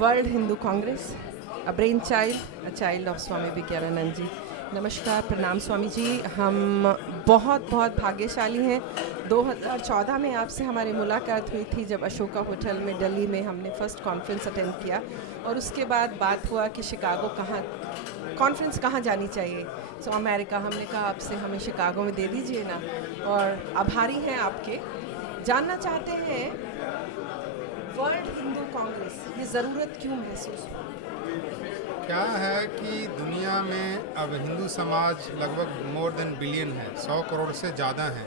World Hindu Congress, a brain child, a child of Swami Vigyanananda ji. नमस्कार, प्रणाम स्वामी जी। हम बहुत बहुत भाग्यशाली हैं। 2014 में आपसे हमारी मुलाकात हुई थी जब अशोका होटल में दिल्ली में हमने फर्स्ट कॉन्फ्रेंस अटेंड किया, और उसके बाद बात हुआ कि शिकागो कहाँ कॉन्फ्रेंस कहाँ जानी चाहिए। सो अमेरिका, हमने कहा आपसे हमें शिकागो में दे दीजिए ना, और आभारी हैं आपके। जानना चाहते हैं वर्ल्ड हिंदू कांग्रेस, ये ज़रूरत क्यों महसूस हुई? क्या है कि दुनिया में अब हिंदू समाज लगभग मोर देन बिलियन है, 100 करोड़ से ज़्यादा है।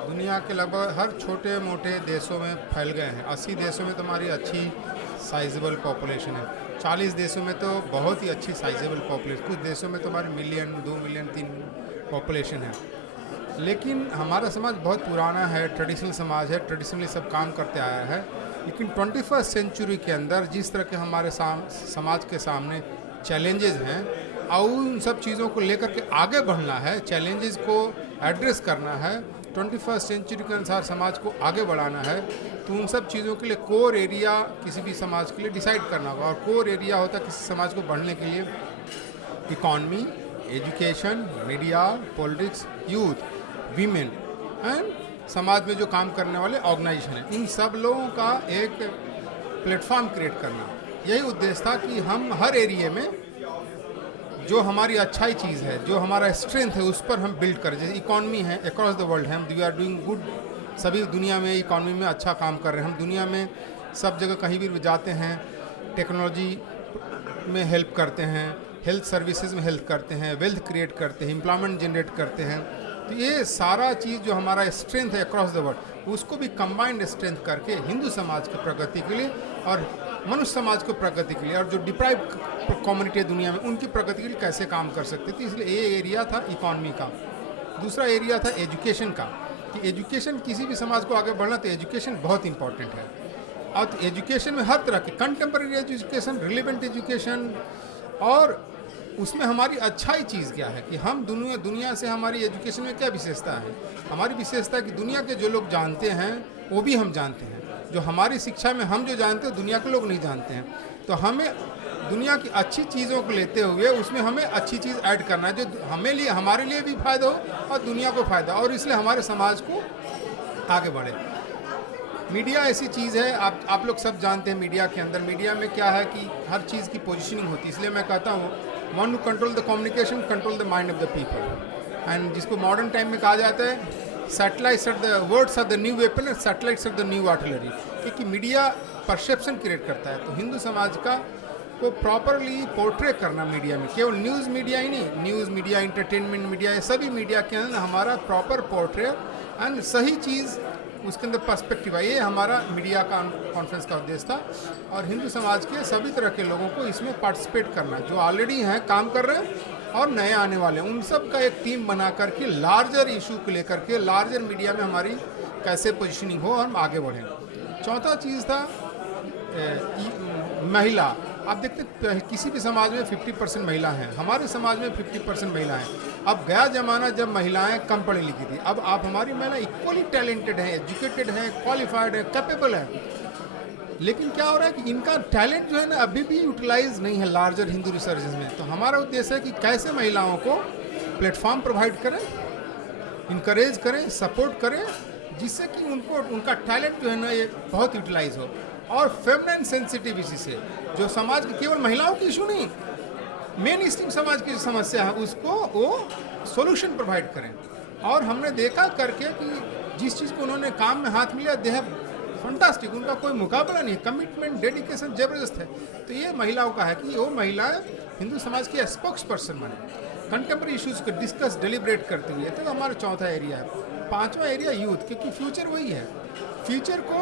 दुनिया के लगभग हर छोटे मोटे देशों में फैल गए हैं। 80 देशों में तुम्हारी अच्छी साइजेबल पॉपुलेशन है। 40 देशों में तो बहुत ही अच्छी साइजेबल पॉपुलेशन, कुछ देशों में तुम्हारी मिलियन, 2 मिलियन, 3 पॉपुलेशन है। लेकिन हमारा समाज बहुत पुराना है, ट्रेडिशनल समाज है, ट्रेडिशनली सब काम करते आया है। लेकिन 21st सेंचुरी के अंदर जिस तरह के हमारे समाज के सामने चैलेंजेस हैं, और उन सब चीज़ों को लेकर के आगे बढ़ना है, चैलेंजेस को एड्रेस करना है, 21st सेंचुरी के अनुसार समाज को आगे बढ़ाना है, तो उन सब चीज़ों के लिए कोर एरिया किसी भी समाज के लिए डिसाइड करना होगा। और कोर एरिया होता है किसी समाज को बढ़ने के लिए economy, education, media, politics, youth, women and समाज में जो काम करने वाले ऑर्गेनाइजेशन हैं, इन सब लोगों का एक प्लेटफॉर्म क्रिएट करना। यही उद्देश्य था कि हम हर एरिया में जो हमारी अच्छाई चीज़ है, जो हमारा स्ट्रेंथ है, उस पर हम बिल्ड करें। जैसे इकॉनमी है, अक्रॉस द वर्ल्ड है, हम वी आर डूइंग गुड, सभी दुनिया में इकॉनमी में अच्छा काम कर रहे हैं। हम दुनिया में सब जगह कहीं भी जाते हैं, टेक्नोलॉजी में हेल्प करते हैं, हेल्थ सर्विसेज में हेल्प करते हैं, वेल्थ क्रिएट करते हैं, एम्प्लॉयमेंट जनरेट करते हैं। तो ये सारा चीज़ जो हमारा स्ट्रेंथ है अक्रॉस द वर्ल्ड, उसको भी कंबाइंड स्ट्रेंथ करके हिंदू समाज की प्रगति के लिए और मनुष्य समाज को प्रगति के लिए, और जो डिप्राइव्ड कम्युनिटी है दुनिया में, उनकी प्रगति के लिए कैसे काम कर सकते थे। इसलिए ये एरिया था इकॉनमी का। दूसरा एरिया था एजुकेशन का, कि एजुकेशन, किसी भी समाज को आगे बढ़ना तो एजुकेशन बहुत इंपॉर्टेंट है। और तो एजुकेशन में हर तरह के कंटेम्प्रेरी एजुकेशन, रिलेवेंट एजुकेशन, और उसमें हमारी अच्छाई चीज़ क्या है कि हम दुनिया से हमारी एजुकेशन में क्या विशेषता है। हमारी विशेषता है कि दुनिया के जो लोग जानते हैं वो भी हम जानते हैं। जो हमारी शिक्षा में हम जो जानते हैं दुनिया के लोग नहीं जानते हैं। तो हमें दुनिया की अच्छी चीज़ों को लेते हुए उसमें हमें अच्छी चीज़ ऐड करना है, जो हमारे लिए भी फ़ायदा हो और दुनिया को फ़ायदा, और इसलिए हमारे समाज को आगे बढ़े। मीडिया ऐसी चीज़ है, आप लोग सब जानते हैं। मीडिया के अंदर, मीडिया में क्या है कि हर चीज़ की पोजीशनिंग होती है। इसलिए मैं कहता हूँ, one to control the communication, control the mind of the people. And जिसको मॉडर्न टाइम में कहा जाता है satellites are the words are the new weapon and satellites are the new artillery. क्योंकि मीडिया परसेप्शन क्रिएट करता है। तो हिंदू समाज का को प्रॉपरली पोर्ट्रे करना मीडिया में, केवल न्यूज़ मीडिया ही नहीं, न्यूज़ मीडिया, इंटरटेनमेंट मीडिया, ये सभी मीडिया के अंदर हमारा प्रॉपर पोर्ट्रे एंड सही चीज़ उसके अंदर पर्सपेक्टिव है। ये हमारा मीडिया का कॉन्फ्रेंस का उद्देश्य था। और हिंदू समाज के सभी तरह के लोगों को इसमें पार्टिसिपेट करना, जो ऑलरेडी हैं, काम कर रहे हैं, और नए आने वाले हैं, उन सब का एक टीम बना करके लार्जर इशू को लेकर के लार्जर मीडिया में हमारी कैसे पोजीशनिंग हो और हम आगे बढ़ें। चौथा चीज़ था महिला। आप देखते किसी भी समाज में 50% महिला हैं, हमारे समाज में 50% महिला हैं। अब गया जमाना जब महिलाएं कम पढ़ी लिखी थी, अब आप हमारी महिला इक्वली टैलेंटेड हैं, एजुकेटेड हैं, क्वालिफाइड हैं, कैपेबल हैं। लेकिन क्या हो रहा है कि इनका टैलेंट जो है ना अभी भी यूटिलाइज नहीं है लार्जर हिंदू रिसर्चेज में। तो हमारा उद्देश्य है कि कैसे महिलाओं को प्लेटफॉर्म प्रोवाइड करें, इनकरेज करें, सपोर्ट करें, जिससे कि उनको उनका टैलेंट जो है ना ये बहुत यूटिलाइज हो। और फेमिनिन सेंसिटिविटी से जो समाज की, केवल महिलाओं की इशू नहीं, मेन स्ट्रीम समाज की जो समस्या है उसको वो सॉल्यूशन प्रोवाइड करें। और हमने देखा करके कि जिस चीज़ को उन्होंने काम में हाथ मिला, दे हैव फंटास्टिक, उनका कोई मुकाबला नहीं है, कमिटमेंट, डेडिकेशन ज़बरदस्त है। तो ये महिलाओं का है कि वो महिलाएं हिंदू समाज की स्पोक्स पर्सन बने, कंटेम्प्रेरी इश्यूज़ को डिस्कस डिलिब्रेट करते हुए। तो हमारा चौथा एरिया है। पांचवा एरिया यूथ, क्योंकि फ्यूचर वही है। फ्यूचर को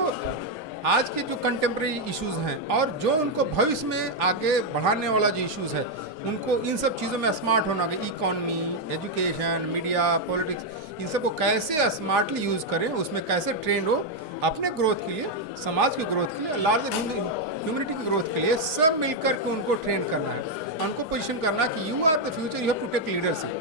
आज के जो कंटेम्प्रेरी इश्यूज़ हैं और जो उनको भविष्य में आगे बढ़ाने वाला जो इश्यूज़ है, उनको इन सब चीज़ों में स्मार्ट होना होगा। इकॉनमी, एजुकेशन, मीडिया, पॉलिटिक्स, इन सब को कैसे स्मार्टली यूज़ करें, उसमें कैसे ट्रेंड हो अपने ग्रोथ के लिए, समाज के ग्रोथ के लिए, लार्जर ह्यूमनिटी की ग्रोथ के लिए, सब मिलकर के उनको ट्रेन करना है, उनको पोजीशन करना कि you are the future, you have to take leadership.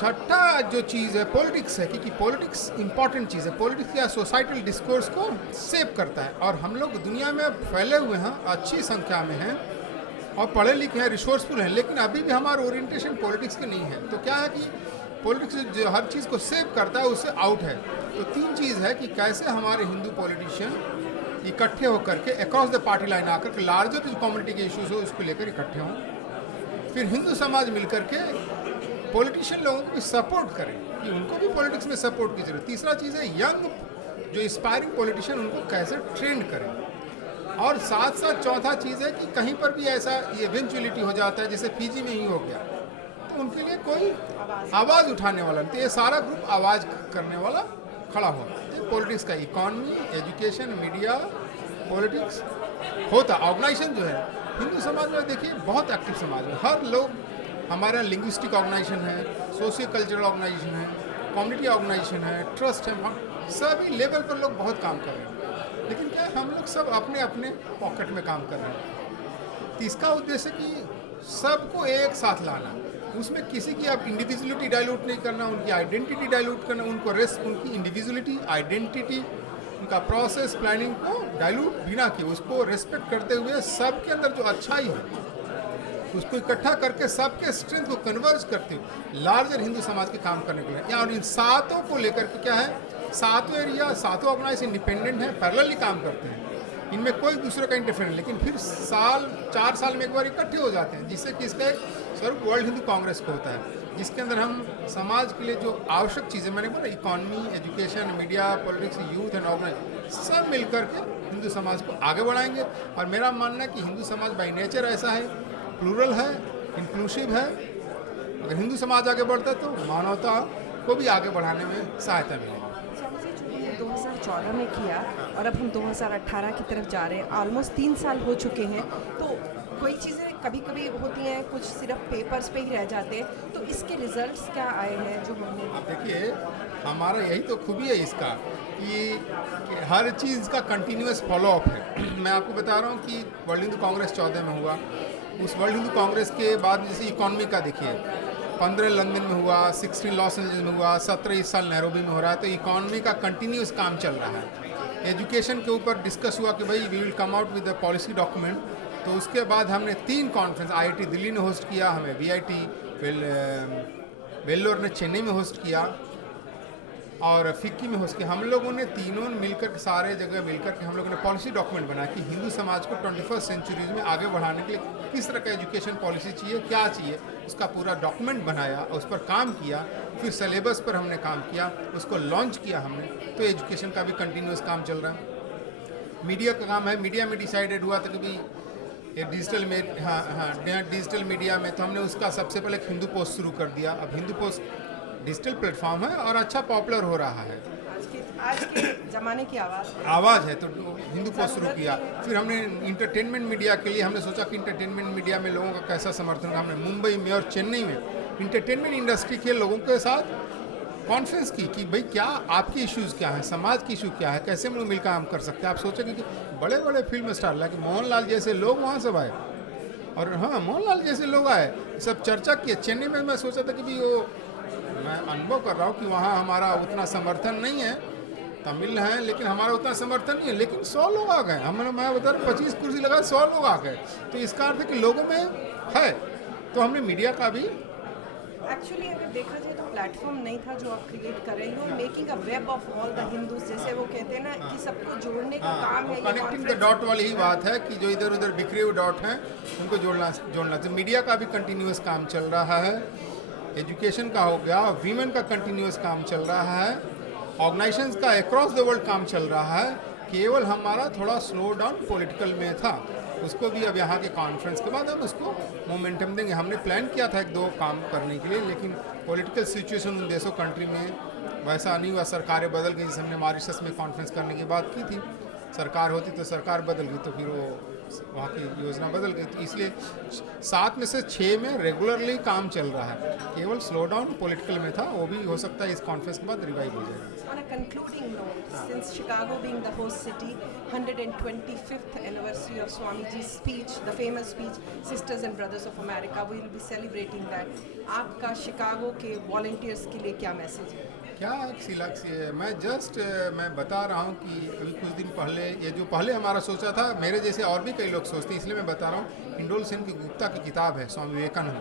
छठा जो चीज़ है पॉलिटिक्स है, क्योंकि पॉलिटिक्स इंपॉर्टेंट चीज़ है। पॉलिटिक्स क्या सोसाइटल डिस्कोर्स को सेव करता है, और हम लोग दुनिया में फैले हुए हैं, अच्छी संख्या में हैं और पढ़े लिखे हैं, रिसोर्सफुल हैं, लेकिन अभी भी हमारा ओरिएंटेशन पॉलिटिक्स के नहीं है। तो क्या है कि पॉलिटिक्स जो हर चीज़ को सेव करता है उससे आउट है। तो तीन चीज़ है कि कैसे हमारे हिंदू पॉलिटिशियन इकट्ठे होकर के अक्रॉस द पार्टी लाइन आकर के लार्जर जो कम्युनिटी के इश्यूज हो उसको लेकर इकट्ठे हों, फिर हिंदू समाज मिलकर के पॉलिटिशियन लोगों को भी सपोर्ट करें कि उनको भी पॉलिटिक्स में सपोर्ट की जरूरत। तीसरा चीज़ है यंग जो इंस्पायरिंग पॉलिटिशियन उनको कैसे ट्रेंड करें, और साथ साथ चौथा चीज़ है कि कहीं पर भी ऐसा इवेंचुअलिटी हो जाता है जैसे फीजी में ही हो गया, तो उनके लिए कोई आवाज़ उठाने वाला नहीं। तो ये सारा ग्रुप आवाज़ करने वाला खड़ा हो। पॉलिटिक्स का इकॉनमी, एजुकेशन, मीडिया, पॉलिटिक्स होता ऑर्गेनाइजेशन जो है हिंदू समाज में, देखिए बहुत एक्टिव समाज है। हर लोग, हमारा लिंग्विस्टिक ऑर्गेनाइजेशन है, सोशियो कल्चरल ऑर्गेनाइजेशन है, कम्युनिटी ऑर्गेनाइजेशन है, ट्रस्ट है, सभी लेवल पर लोग बहुत काम कर रहे हैं। लेकिन क्या है, हम लोग सब अपने अपने पॉकेट में काम कर रहे हैं। तो इसका उद्देश्य कि सबको एक साथ लाना, उसमें किसी की आप इंडिविजुअलिटी डाइल्यूट नहीं करना, उनकी आइडेंटिटी डाइल्यूट करना, उनको उनकी इंडिविजुअलिटी, आइडेंटिटी, उनका प्रोसेस, प्लानिंग को डाइल्यूट बिना किए, उसको रेस्पेक्ट करते हुए सबके अंदर जो अच्छाई है उसको इकट्ठा करके सबके स्ट्रेंथ को कन्वर्ज करते हुए लार्जर हिंदू समाज के काम करने के लिए। या और इन सातों को लेकर के क्या है, सातों एरिया, सातों ऑर्गेनाइज इंडिपेंडेंट हैं, पैरेलली काम करते हैं, इनमें कोई दूसरे का इंटरफेरेंस, लेकिन फिर 4 साल में एक बार इकट्ठे हो जाते हैं, जिससे कि इसका एक स्वरूप वर्ल्ड हिंदू कांग्रेस को होता है, जिसके अंदर हम समाज के लिए जो आवश्यक चीज़ें, मैंने बोला economy, education, media, politics, youth and organise, सब मिलकर के हिंदू समाज को आगे बढ़ाएंगे। और मेरा मानना है कि हिंदू समाज बाई नेचर ऐसा है, प्लूरल है, इंक्लूसिव है। अगर हिंदू समाज आगे बढ़ता है तो मानवता को भी आगे बढ़ाने में सहायता मिलेगी। 2014 में किया और अब हम 2018 की तरफ जा रहे हैं, ऑलमोस्ट 3 साल हो चुके हैं। तो कोई चीज़ें कभी कभी होती हैं, कुछ सिर्फ पेपर्स पे ही रह जाते हैं, तो इसके रिजल्ट्स क्या आए हैं जो हमने? देखिए, हमारा यही तो खूबी है इसका कि हर चीज़ का कंटिन्यूस फॉलोअप है। मैं आपको बता रहा हूँ कि वर्ल्ड हिंदू कांग्रेस 14 में हुआ, उस वर्ल्ड हिंदू कांग्रेस के बाद जैसे इकॉनमी का देखिए 15 लंदन में हुआ, 16 लॉस एंजल्स में हुआ, 17 इस साल नैरोबी में हो रहा है। तो इकॉनमी का कंटिन्यूस काम चल रहा है। एजुकेशन के ऊपर डिस्कस हुआ कि भाई we will come out with the policy document. तो उसके बाद हमने 3 कॉन्फ्रेंस, IIT दिल्ली ने होस्ट किया, हमें VIT वेल्लोर ने चेन्नई में होस्ट किया और फिक्की में होस्ट किया। हम लोगों ने तीनों मिलकर सारे जगह मिलकर के हम लोगों ने पॉलिसी डॉक्यूमेंट बनाया कि हिंदू समाज को 21st सेंचुरी में आगे बढ़ाने के लिए किस तरह का एजुकेशन पॉलिसी चाहिए, क्या चाहिए, उसका पूरा डॉक्यूमेंट बनाया, उस पर काम किया। फिर सिलेबस पर हमने काम किया, उसको लॉन्च किया हमने। तो एजुकेशन का भी कंटिन्यूस काम चल रहा है। मीडिया का काम है, मीडिया में डिसाइडेड हुआ था कि भाई डिजिटल में, डिजिटल मीडिया में, तो हमने उसका सबसे पहले हिंदू पोस्ट शुरू कर दिया। अब हिंदू पोस्ट डिजिटल प्लेटफॉर्म है और अच्छा पॉपुलर हो रहा है, आज के ज़माने की आवाज़ है। तो हिंदू पोस्ट शुरू किया। फिर हमने इंटरटेनमेंट मीडिया के लिए हमने सोचा कि इंटरटेनमेंट मीडिया में लोगों का कैसा समर्थन। हमने मुंबई में और चेन्नई में इंटरटेनमेंट इंडस्ट्री के लोगों के साथ कॉन्फ्रेंस की कि भाई क्या आपकी इश्यूज़ क्या हैं, समाज की इशू क्या है, कैसे हम लोग मिल काम कर सकते हैं। आप सोचेंगे कि बड़े बड़े फिल्म स्टार लाइक मोहनलाल जैसे लोग वहाँ सब आए, और हाँ मोहनलाल जैसे लोग आए, सब चर्चा किए। चेन्नई में मैं सोचा था कि भाई वो, मैं अनुभव कर रहा हूँ कि वहाँ हमारा उतना समर्थन नहीं है, तमिल हैं लेकिन हमारा उतना समर्थन नहीं है, लेकिन 100 लोग आ गए। मैं बता रहा हूँ 25 कुर्सी लगा 100 लोग आ गए। तो इसका अर्थ है कि लोगों में है। तो हमने मीडिया का भी एक्चुअली अगर देखा जाए तो प्लेटफॉर्म नहीं था जो आप क्रिएट कर रहे हो, making a web of all the Hindus, जैसे वो कहते हैं ना कि सबको जोड़ने का काम है। कनेक्टिंग द डॉट वाली ही बात है कि जो इधर उधर बिखरे हुए डॉट हैं उनको जोड़ना। तो मीडिया का भी कंटिन्यूस काम चल रहा है, एजुकेशन का हो गया, वीमेन का कंटिन्यूस काम चल रहा है, ऑर्गेनाइजेशंस का अक्रॉस द वर्ल्ड काम चल रहा है। केवल हमारा थोड़ा स्लो डाउन पॉलिटिकल में था, उसको भी अब यहाँ के कॉन्फ्रेंस के बाद हम उसको मोमेंटम देंगे। हमने प्लान किया था 1-2 काम करने के लिए, लेकिन पॉलिटिकल सिचुएशन उन देशों कंट्री में वैसा नहीं हुआ, सरकारें बदल गई। जैसे हमने मॉरिशस में कॉन्फ्रेंस करने की बात की थी, सरकार होती तो सरकार बदल गई, तो फिर वो वहाँ की योजना बदल गई, तो इसलिए 7 में से 6 में रेगुलरली काम चल रहा है। केवल स्लो डाउन पॉलिटिकल में था, वो भी हो सकता है इस कॉन्फ्रेंस के बाद रिवाइव हो जाएगा। On a concluding note, since Chicago being the host city, 125th anniversary of Swamiji's speech, the famous speech, Sisters and Brothers of America, we will be celebrating that. आपका शिकागो के volunteers के लिए क्या message है? क्या मैं बता रहा हूँ कि अभी कुछ दिन पहले, ये जो पहले हमारा सोचा था, मेरे जैसे और भी कई लोग सोचते हैं, इसलिए मैं बता रहा हूँ। इंडोल सेन की गुप्ता की किताब है स्वामी विवेकानंद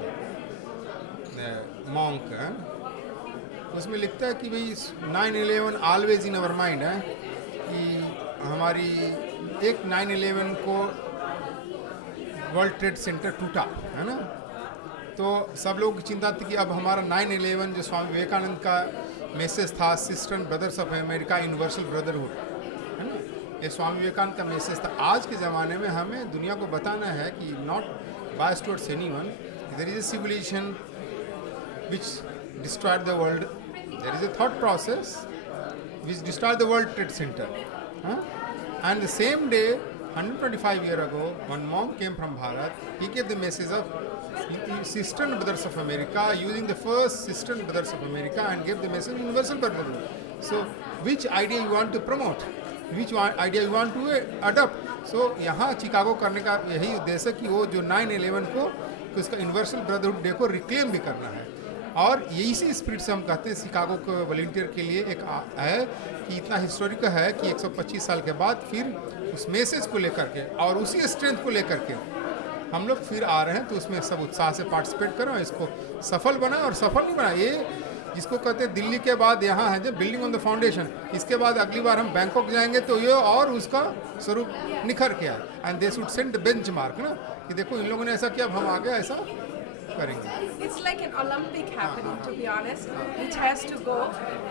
मॉन्क है, उसमें लिखता है कि भाई 9/11 ऑलवेज इन अवर माइंड है, कि हमारी एक 9/11 को वर्ल्ड ट्रेड सेंटर टूटा है ना, तो सब लोग की चिंता थी कि अब हमारा 9/11 जो स्वामी विवेकानंद का मैसेज था, sister and brothers of America, universal brotherhood है ना, ये स्वामी विवेकानंद का मैसेज था। आज के ज़माने में हमें दुनिया को बताना है कि not biased towards anyone, there is a civilisation which destroyed the world. There is a thought process which destroyed the World Trade Center. And the same day, 125 years ago, one monk came from Bharat. He gave the message of Sister and Brothers of America, using the first Sister and Brothers of America, and gave the message universal brotherhood. So, which idea you want to promote? Which idea you want to adopt? So, यहाँ Chicago करने का यही उद्देश्य है कि वो जो 9/11 को, उसका यूनिवर्सल ब्रदरहुड डे को रिक्लेम भी करना है। और इसी स्पिरिट से हम कहते हैं शिकागो को वॉलंटियर के लिए एक है कि इतना हिस्टोरिक है कि 125 साल के बाद फिर उस मैसेज को लेकर के और उसी स्ट्रेंथ को लेकर के हम लोग फिर आ रहे हैं, तो उसमें सब उत्साह से पार्टिसिपेट करें और इसको सफल बनाएं। और सफल नहीं बनाए, ये जिसको कहते हैं दिल्ली के बाद यहाँ है जब बिल्डिंग ऑन द फाउंडेशन, इसके बाद अगली बार हम बैंकॉक जाएंगे तो ये और उसका स्वरूप निखर के आए। And they should send the bench mark ना, कि देखो इन लोगों ने ऐसा किया, अब हम आगे ऐसा करेंगे। It's like an Olympic happening, to be honest, which has to go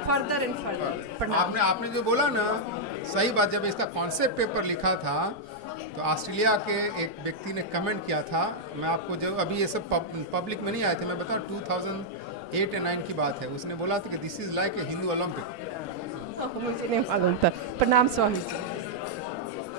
further and further. प्रणाम। आपने जो बोला ना, सही बात। जब इसका कॉन्सेप्ट पेपर लिखा था तो ऑस्ट्रेलिया के एक व्यक्ति ने कमेंट किया था, मैं आपको जो अभी ये सब पब्लिक में नहीं आए थे, मैं बताऊँ 2008 या 9 की बात है, उसने बोला था कि this is like a Hindu Olympic. मुझे नहीं मालूम था। प्रणाम स्वामी जी।